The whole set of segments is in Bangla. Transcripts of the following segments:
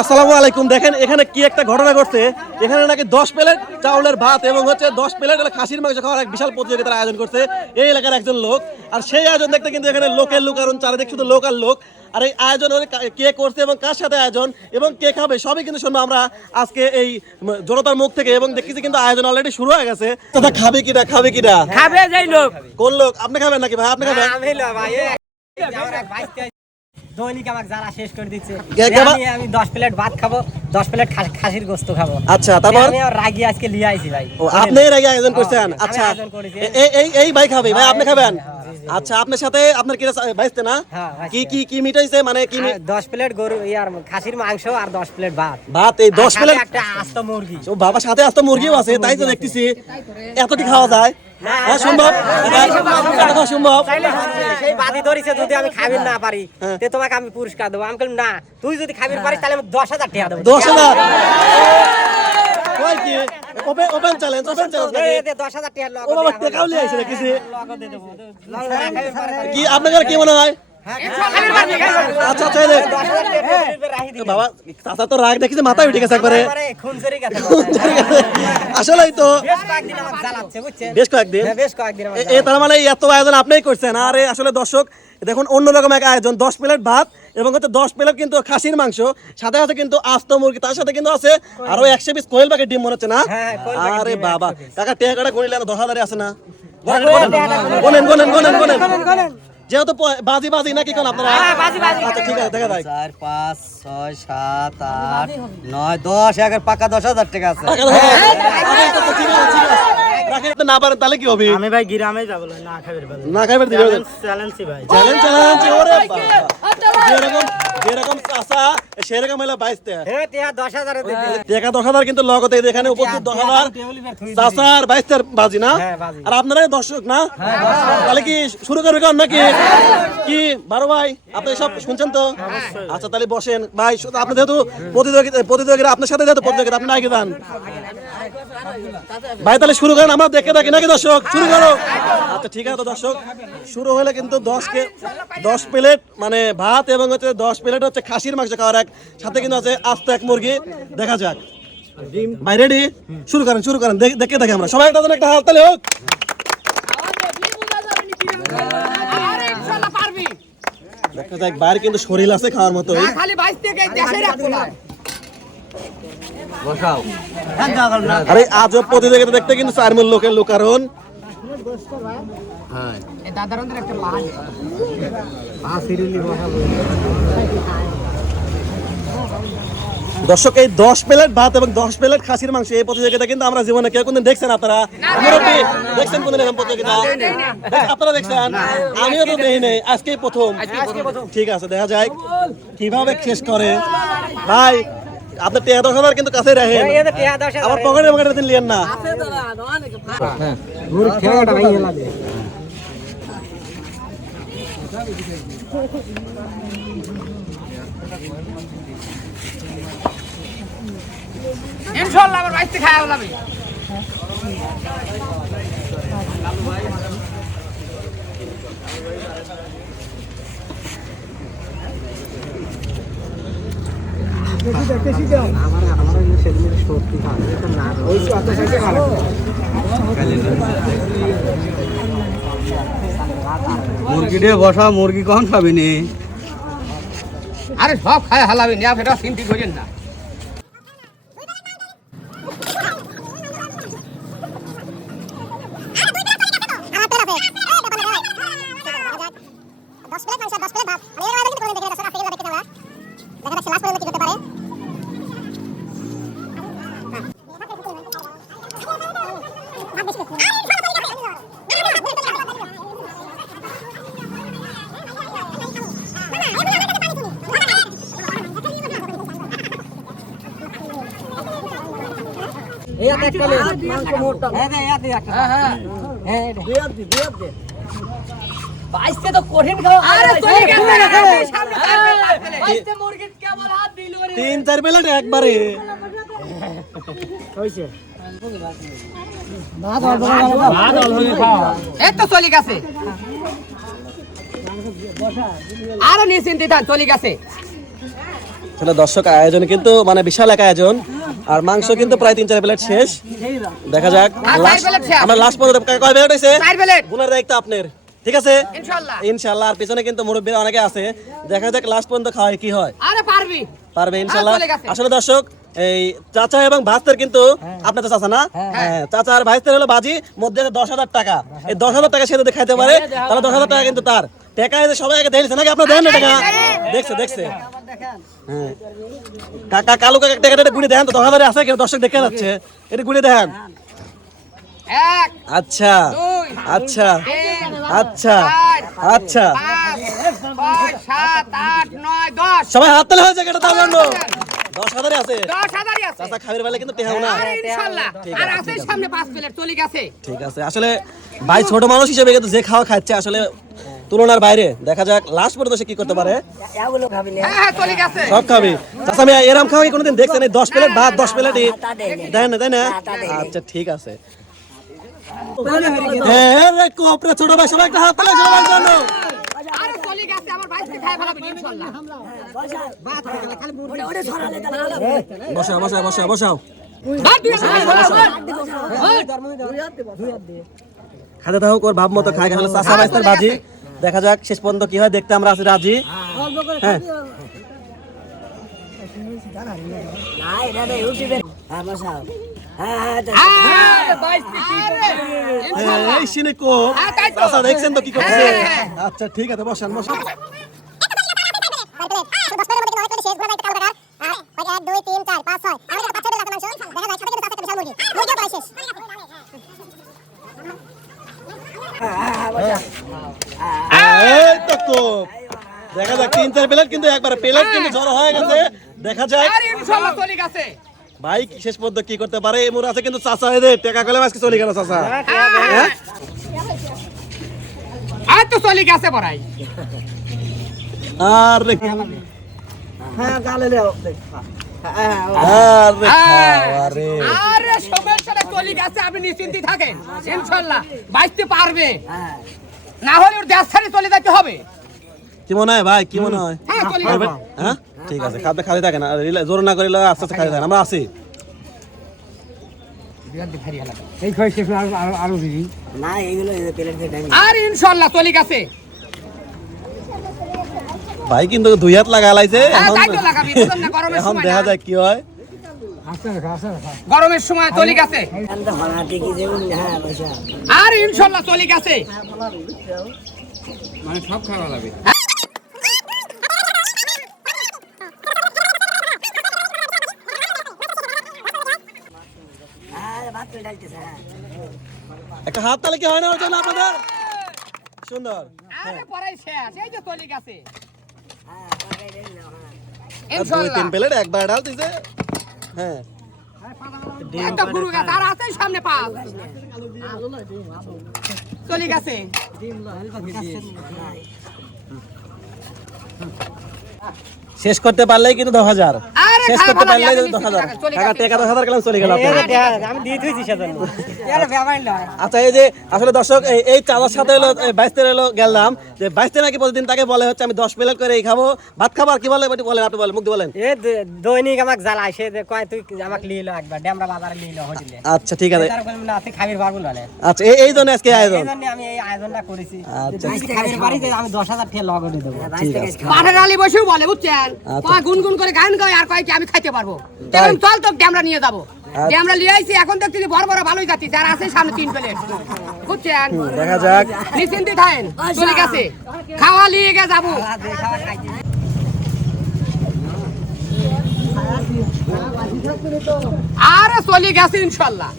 আসসালামু আলাইকুম। দেখেন এখানে কি একটা ঘটনা ঘটছে। এখানে নাকি দশ প্লেট চাউলের ভাত এবং হচ্ছে দশ প্লেট খাসির মাংস খাওয়ার এক বিশাল প্রতিযোগিতার আয়োজন করছে এই এলাকার একজন লোক। আর সেই আয়োজন দেখতে কিন্তু এখানে লোকের লোক কারণ চারিদিক শুধু লোকাল লোক। আর এই আয়োজন কে করছে এবং কার সাথে আয়োজন এবং কে খাবে সবই কিন্তু শুনব আমরা আজকে এই জনতার মুখ থেকে এবং দেখতেছি কিন্তু আয়োজন অলরেডি শুরু হয়ে গেছে। দাদা খাবে কিনা খাবে কিনা খাবে যাই লোক। কোন লোক? আপনি খাবেন নাকি ভাই? আপনি খাবেন? দৈনিক আমাকে যারা শেষ করে দিচ্ছে কে- কে বা- আমি আমি দশ প্লেট ভাত খাব দশ প্লেট খাসির গোস্ত খাব। আচ্ছা তারপর? আমি রাগি আজকে লিয়ে আইছি ভাই। ও আপনি এর আয়োজন করছেন? আচ্ছা আয়োজন করেছি। এ- এই এই এই ভাই খাবে ভাই আপনি খাবেন? আচ্ছা আপনার সাথে আপনার কি ভাইস্তে না? হ্যাঁ, কি কি কি মিটাইছে? মানে কি মি- আর দশ প্লেট গরু ইয়ার খাসির মাংস আর দশ প্লেট ভাত। ভাত এই প্লেট একটা আস্ত মুরগি। ও বাবা সাথে আস্ত মুরগিও আছে তাই তো দেখতেছি। এতটি খাওয়া যায়? হ্যাঁ, হ্যাঁ সম্ভব এত খাওয়া সম্ভব সেই বাদি ধরিছে যদি আমি খাবির না পারি হ্যাঁ। তে তোমাকে আমি পুরস্কার দেবো। আমি না তুই যদি পারিস তাহলে আমি দশ হাজার টাকা দেবো। দশ হাজার? ওপেন চ্যালেঞ্জ ওপেন চ্যালেঞ্জ কি আপনাদের কি মনে হয়? আচ্ছা বাবা চাচা তো রাগ দেখেছি মাথায় উঠে গেছে একবারে। আসলেই তো। বেশ কয়েকদিন বেশ কয়েকদিন। হ্যাঁ, বেশ কয়েকদিন আমাকে এ- এ তার মানে এত আয়োজন আপনিই করছেন। আর আসলে দর্শক দেখুন অন্যরকম এক আয়োজন দশ প্লেট ভাত এবং হচ্ছে দশ প্লেট কিন্তু খাসির মাংস সাথে আছে কিন্তু আস্ত মুরগি তার সাথে কিন্তু আছে আরও একশো পিস কোয়েল পাখির ডিম মনে হচ্ছে না? হ্যাঁ, পাখির আরে বাবা 100 piece। কাকা টেকা কাটা দশ হাজারে আছে না? হ্যাঁ, গোনেন গোনেন গোনেন গোনেন যেহেতু বাজি বাজি নাকি কোন আপনারা? আচ্ছা ঠিক আছে দেখা যায় চার পাঁচ ছয় সাত আট নয় দশ এগারো পাকা দশ হাজার টাকা আছে। আচ্ছা, ঠিক আছে ঠিক আছে। না পারেন তাহলে কি হবে? আমি ভাই গ্রামে যাব না খাবার না খাইবার দিবে চ্যালেঞ্জই ভাই। চ্যালেঞ্জ চ্যালেঞ্জ ওরে যেরকম যেরকম চাচা সেরকম হলো বাইশ টাকা হ্যাঁ দশ হাজার দিবি। টাকা দশ হাজার কিন্তু লগতে এখানে উপস্থিত দশ হাজার চাচার বাইশ টাকার বাজি না? হ্যাঁ, আর আপনারা দর্শক না? তাহলে কি শুরু করবে কেন নাকি? কি বারো ভাই আপনি সব শুনছেন তো? আচ্ছা তাহলে বসেন। ভাই শুধু আপনি যেহেতু প্রতিযোগিতা প্রতিযোগিতা আপনার সাথে যেহেতু প্রতিযোগিতা আপনি আগে যান। ভাই তাহলে শুরু করেন আমরা দেখে থাকি নাকি দর্শক? শুরু করো। আচ্ছা ঠিক আছে দর্শক। শুরু হলে কিন্তু দশ কে দশ প্লেট মানে ভাত এবং হচ্ছে দশ প্লেট হচ্ছে খাসির মাংস খাওয়ার এক সাথে কিন্তু আছে আস্ত এক মুরগি। দেখা যাক। ভাই রেডি শুরু করেন শুরু করেন। দেখ- দেখে থাকি আমরা। সবাই তাদের একটা হাত তালে হোক। দেখা যাক, বাইরে কিন্তু শরীর আছে খাওয়ার মতো আরে আজব প্রতিযোগিতা দেখতে কিন্তু চার মূল লোকের লোকারণ। দর্শক এই দশ প্লেট ভাত এবং দশ প্লেট খাসির মাংস এই প্রতিযোগিতা কিন্তু আমরা জীবনে কেউ কোনদিন দেখছেন আপনারা? দেখছেন কোনদিন এরকম প্রতিযোগিতা? আপনারা দেখছেন? আমিও তো দেখি নাই। আজকেই প্রথম। ঠিক আছে দেখা যায় কীভাবে শেষ করে। ভাই আপনার টেয়া দশ হাজার কিন্তু কাছে রাখেন। এই যে টিয়া দশ আবার হাজার পকেটে পকেটে দিন লিয়েন না। ইনশাল্লাহ আমার বাইতে খাওয়া যাবে মুরগি দিয়ে বসা মুরগি কখন খাবিনি আরে সব খায় হালাবিনি আপনি এটা চিন্তি করেন না। বাইশটা তো কঠিন খাওয়া। আরে চলে গেছে। সামনে কাটবে, কাটবে। কেবল হাত দিল তিন চার প্লেট একবারে। এই তো চলে গেছে। আরও নিশ্চিন্তে থাক চলে গেছে। দর্শক আয়োজন কিন্তু মানে বিশাল এক আয়োজন। আর মাংস কিন্তু প্রায় তিন চার প্লেট শেষ। দেখা যাক। আমরা লাস্ট পর্যন্ত কয় প্লেট হয়েছে? চার প্লেট গুনার দায়িত্ব আপনার ঠিক আছে? ইনশাল্লাহ আর পিছনে কিন্তু মুরব্বীরা অনেকে আছে। দেখা যাক লাস্ট পর্যন্ত খাওয়ায় কি হয়। আরে পারবি। পারবে ইনশাল্লাহ আসলে দর্শক এই চাচা এবং ভাস্তের কিন্তু আপনার তো চাচা না? হ্যাঁ। চাচা আর ভাইস্তের হলো বাজি মধ্যে দশ হাজার টাকা। এই দশ হাজার টাকা সে যদি খাইতে পারে তাহলে দশ হাজার টাকা কিন্তু তার। টাকা এসে সবাই আগে দেখছে নাকি আপনার দেন না টাকা? দেখছে দেখছে। হ্যাঁ। কাকা কালু কাকা টাকাটা গুনে দেখেন তো দশ আছে কেন? দর্শক দেখে যাচ্ছে। এটা গুনে দেখেন। আচ্ছা আচ্ছা আচ্ছা আচ্ছা। সবাই হাত তালে হয়েছে কেটে দশ হাজারে আছে। দশ হাজারই আছে। চাচা খাবির বেলা কিন্তু টেহাও না। আরে আর আছে। সামনে পাঁচ প্লেট চলে গেছে। ঠিক আছে। আসলে ভাই ছোট মানুষ হিসেবে কিন্তু যে খাওয়া খাচ্ছে আসলে তুলনার বাইরে। দেখা যাক লাস্ট পর্যন্ত সে কি করতে পারে। হ্যাঁ হ্যাঁ সব খাবি। চাচা আমি এরম খাওয়া কোনোদিন দেখছেন? এই দশ প্লেট ভাত দশ প্লেট দেন। না তাই না। আচ্ছা ঠিক আছে। হ্যাঁ ছোট ভাই সবাই একটা হাত তালে জন্য। বসাও বসাও বসাও বসাও। দিয়ে। খাতে থাকুক ওর ভাব মতো খাই গেলে চাষা বাইস্তার বাজি। দেখা যাক শেষ পর্যন্ত কি হয় দেখতে আমরা আছি রাজি? হ্যাঁ। হ্যাঁ হ্যাঁ হ্যাঁ? হ্যাঁ, হ্যাঁ, হ্যাঁ, হ্যাঁ। আচ্ছা ঠিক আছে বসান বসান দশ প্লেটের মধ্যে কিন্তু অনেক শেষ ঘোরা দায়িত্ব কালো টাকার আর এক দুই তিন চার পাঁচ ছয় আমি পাঁচ ছয় মাংস দেখা যায় সাথে কিন্তু চারটা বিশাল মুরগি মুরগিও প্রায় শেষ এই তো কোপ দেখা যাক তিন চার প্লেট কিন্তু একবার প্লেট কিন্তু জড়ো হয়ে গেছে। দেখা যাক। আরে চলে গেছে। ভাই শেষ পর্যন্ত কি করতে পারে? এই মুর আছে কিন্তু চাষা এদের। টাকা কলে আজকে চলে গেল চাষা হ্যাঁ আর তো চলে গেছে বড়াই। আর। রে হ্যাঁ গালে লেও আর সাথে চলে গেছে আপনি নিশ্চিন্তি থাকেন। ইনশাল্লাহ বাইতে পারবে। হ্যাঁ। না হলে ওর দেশ ছাড়ে চলে যেতে হবে। কি মনে হয় ভাই? কি মনে হয়? হ্যাঁ চলে যাবে। হ্যাঁ। ঠিক আছে খাদ্য খালি আর রিলা- জোর না করিলে আস্তে আস্তে খালি থাকেন আমরা আছি না আর ইনশাল্লাহ চলে গেছে। ভাই কিন্তু দুই হাত লাগা লাইছে হ্যাঁ, এখন না, দেখা যায় কি হয়। গরমের সময় চলে গেছে। তো হাঁটি কি যেমন হ্যাঁ আর ইনশাল্লাহ চলে গেছে। মানে সব খাওয়া লাগবে হ্যাঁ হ্যাঁ। একটা হাত তালে কি হয় না ওর জন্য আপনাদের? সুন্দর। আরে পড়াই শেষ এই যে চলে গেছে। হ্যাঁ পাকাই দেন না আর দুই তিন প্লেট একবার ডাল দিছে। হ্যাঁ। একটা গুরু গেছে আছে সামনে পাঁচ। চলে গেছে। শেষ করতে পারলেই কিন্তু দশ হাজার। শেষ করতে পারলেই দশ হাজার। টাকা। টাকা দশ হাজার গেলাম চলে গেল আচ্ছা এই যে আসলে দর্শক এই চাঁদার সাথে হলো বাইশতে হলো গেলাম। যে বাইশতে নাকি প্রতিদিন তাকে বলে হচ্ছে আমি দশ প্লেট করে এই খাব। ভাত খাবার কি বলে? এবারে বলেন আপনি বলেন মুখ বলেন। এ দৈনিক আমাকে জ্বালায় সে যে কয় তুই আমাকে লিয়ে লো একবার ড্যামরা বাজারে লিয়ে লো হোটেলে। আচ্ছা ঠিক আছে। তুই খাবির পারব না আচ্ছা এই এই জন্য আজকে আয়োজন। আমি এই আয়োজনটা করেছি। আচ্ছা। খাবির বাড়িতে আমি দশ হাজার দেবো। ঠিক আছে। পাঠের আলী বসেও বলে বুঝছেন? আচ্ছা। কয় গুনগুন করে গান গায় আর কয় কি আমি খাইতে পারব? এখন চল তো ড্যামরা নিয়ে যাব। আচ্ছা। ড্যামরা নিয়ে আইছি এখন দেখছি বড় বড় ভালোই যাচ্ছি যার আছে সামনে তিন প্লেট বুঝছেন? দেখা যাক। নিশ্চিন্তি থাকেন চলে গেছে। খাওয়া নিয়ে গে যাব। আরে চলে গেছে ইনশাল্লাহ।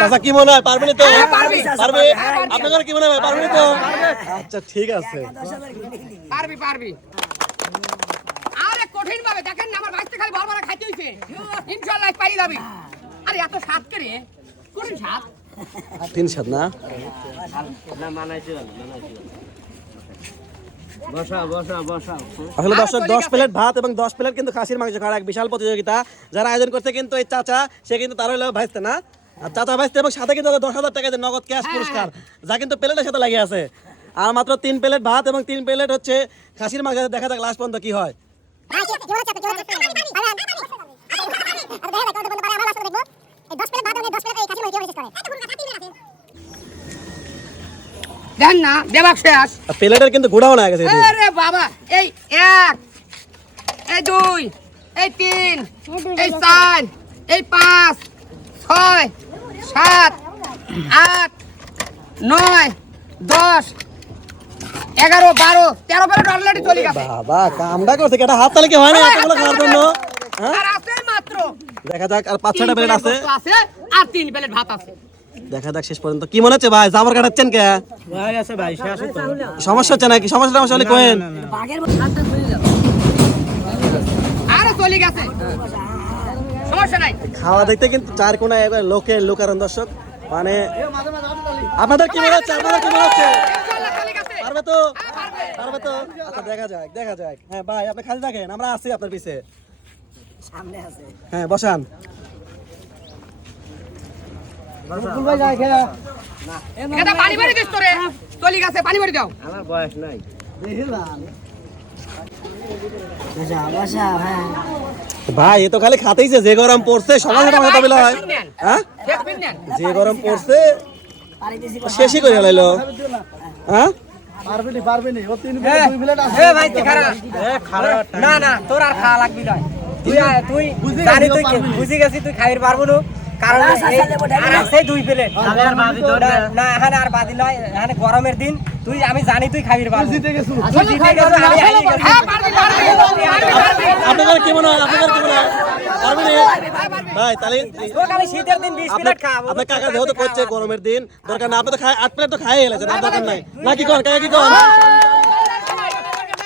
চাচা কি মনে হয়? পারবেনি তো? হ্যাঁ, পারবে হ্যাঁ, আপনাদের কি মনে হয়? পারবেনি তো? আচ্ছা ঠিক আছে। পারবি পারবি। আরে কঠিন ভাবে দেখেন না আমার বাচ্চা খালি বড় বড় খাইতে হইছে। ইনশাল্লাহ পাই যাবি। আরে এত স্বাদ কে রে? কঠিন স্বাদ। তিন সাত না? আসলে দর্শক দশ প্লেট ভাত এবং দশ প্লেট কিন্তু খাসির মাংস খাওয়ার এক বিশাল প্রতিযোগিতা যারা আয়োজন করছে কিন্তু এই চাচা সে কিন্তু তার হলো ভাইস্তে না আর চাচা ভাইস্তে এবং সাথে কিন্তু দশ হাজার টাকা নগদ ক্যাশ পুরস্কার যা কিন্তু প্লেটের সাথে লাগিয়ে আছে আর মাত্র তিন প্লেট ভাত এবং তিন প্লেট হচ্ছে খাসির মাংস দেখা যাক লাস্ট পর্যন্ত কি হয় ভাই কি কি হচ্ছে কি হচ্ছে পালান আচ্ছা দেখা যাক কত বন্ধ পারে আমরা লাস্টে দেখব এই 10 প্লেট ভাত 10 প্লেট এই খাসি মুরগি শেষ করে দেন না দেবাক শেষ প্লেটের কিন্তু গোড়াও না গেছে আরে বাবা এই এক এই দুই এই তিন এই চার এই পাঁচ ছয় সাত আট নয় দশ এগারো বারো তেরো প্লেট অলরেডি চলে গেছে। বাবা কামটা করছে হাত তালে কি হয় না এতগুলো খাওয়ার জন্য? আর আছে মাত্র। দেখা যাক আর পাঁচ ছটা প্লেট আছে। আছে আর তিন প্লেট ভাত আছে। দেখা যাক শেষ পর্যন্ত। কি মনে হচ্ছে ভাই? জাবর কাটাচ্ছেন কে? ভাই আছে ভাই সমস্যা হচ্ছে নাকি? সমস্যা সমস্যা হলে কোয়েন বাঘের মতো হাতটা ধরে যাও আরে চলে গেছে। সমস্যা নাই। খাওয়া দেখতে কিন্তু চার কোনায় একবার লোকে লোকারণ দর্শক। মানে আপনাদের কি মনে হচ্ছে? আপনাদের কি মনে হচ্ছে? পারবে তো? পারবে তো? আচ্ছা দেখা যাক দেখা যাক। হ্যাঁ ভাই আপনি খালি থাকেন আমরা আছি আপনার পিছে। সামনে আছে। হ্যাঁ বসান। এটা পানি ভরে দিস তোরে। চলে গেছে পানি ভরে দাও। আমার বয়স নাই। বসা বসা হ্যাঁ। ভাই এ তো খালি খাতেইছে যে গরম পড়ছে সকাল সকাল কথা বলা হয়। হ্যাঁ? যে গরম পড়ছে শেষই করে লাইলো হ্যাঁ? এ ভাই তুই না না তোর আর খাওয়া লাগবি না। তুই তুই জানি তুই বুঝি গেছি তুই খাইর পারব না। কারণ আর আছে দুই প্লেট না, না এখানে আর বাদি নয় এখানে গরমের দিন তুই আমি জানি তুই খাইর পারব তুই জিতে গেছিস, আমি হারিয়ে গেছি। হ্যাঁ পারবি পারবি পারবি আপনাদের কি মনে হয় আপনাদের কি মনে হয় ভাই তাহলে আমি শীতের দিন বিশ আপনার প্লেট খাওয়াবো আপনার কাকা যেহেতু করছে গরমের দিন দরকার না আপনি তো খাই আট প্লেট তো খাই এলেছেন আর দরকার নাই না কি করেন কাকা কি করেন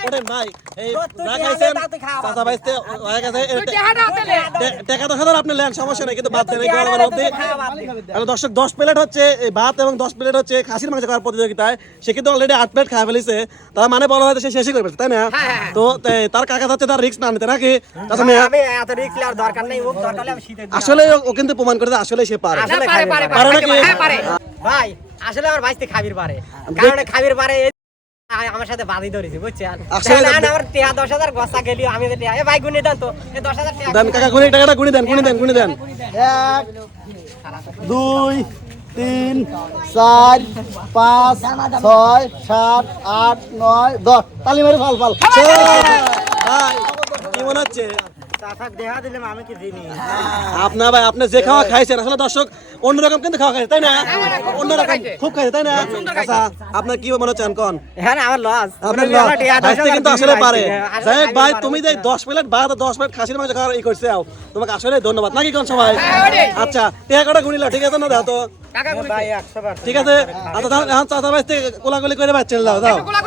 ওঠেন ভাই এই চাচা ভাইতে হয়ে গেছে টাকা আপনি সমস্যা নেই কিন্তু দেন গরমের দর্শক দশ প্লেট হচ্ছে এই ভাত এবং দশ প্লেট হচ্ছে খাসির মাংস খাওয়ার প্রতিযোগিতায়। সে কিন্তু অলরেডি আট প্লেট খাওয়া ফেলেছে। তার মানে বলা হয়তো সে শেষই করে ফেলছে তাই না? তো তার কাকা যাচ্ছে তার রিস্ক না নিতে নাকি আসলে ও- কিন্তু প্রমাণ করে আসলে সে পারে। পারে নাকি? হ্যাঁ ভাই আসলে আমার ভাইতে খাবির পারে। কারণ খাবির পারে আমার সাথে বাদি ধরেছি বুঝছেন? তো- আমার টেহা দশ হাজার গসা গেলি আমি তো টেহা এ ভাই গুনি দেন তো। দশ হাজার দেন কাকা গুনি টাকাটা গুনি দেন গুনি দেন গুনি দেন। এক দুই তিন চার পাঁচ ছয় সাত আট নয় দশ। তালি মারি ফাল ফাল। কি মনে হচ্ছে? আপনার ভাই আপনি যে খাওয়া খাইছেন আসলে দর্শক অন্যরকম কিন্তু খাওয়া খাইছে তাই না? অন্যরকম খুব খাইছে। তাই না? আচ্ছা আপনার কি মনে হচ্ছেন কোন? হ্যাঁ আমার লস আপনার ভাইতে কিন্তু আসলে পারে। যাই ভাই তুমি যে দশ প্লেট ভাত আর দশ প্লেট খাসির মাংস খাওয়ার ই করছে আও তোমাকে আসলে ধন্যবাদ। নাকি কোন সবাই? আচ্ছা টেকা কটা গুনিলা? ঠিক আছে না দাও তো? ঠিক আছে। আচ্ছা এখন চাচা ভাই থেকে কোলাগুলি করে বাচ্চা দাও দাও। কোলা